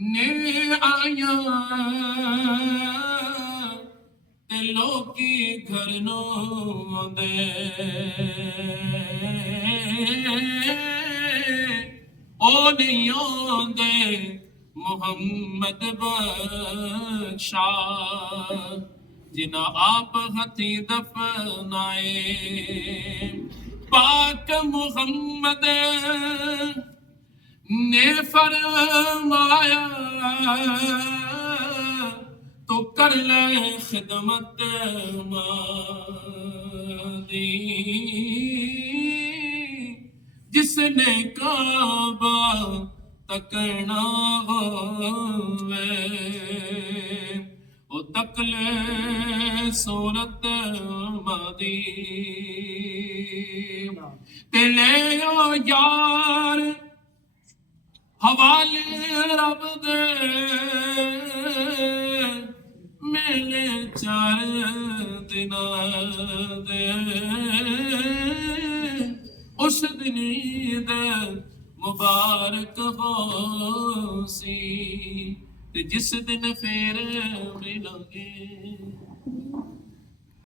ਨੇ ਆਇਆ ਤੇ ਲੋਕੀ ਘਰ ਨੂੰ ਆਉਂਦੇ, ਉਹ ਨਹੀਂ ਆਉਂਦੇ ਮੁਹੰਮਦ ਬਖਸ਼ਾ, ਜਿਨ੍ਹਾਂ ਆਪ ਹੱਥੀਂ ਦਫਨਾਏ ਪਾਕ ਮੁਹੰਮਦ ने फरमाया, तो कर ले खिदमत मादी, जिसने काबा तकना होवे ओ तक ले सूरत मादी, ते ले ओ यार हवाले रब दे मेले चार दिनां दे, उस दिन ईद मुबारक होसी ते जिस दिन फिर मिलांगे।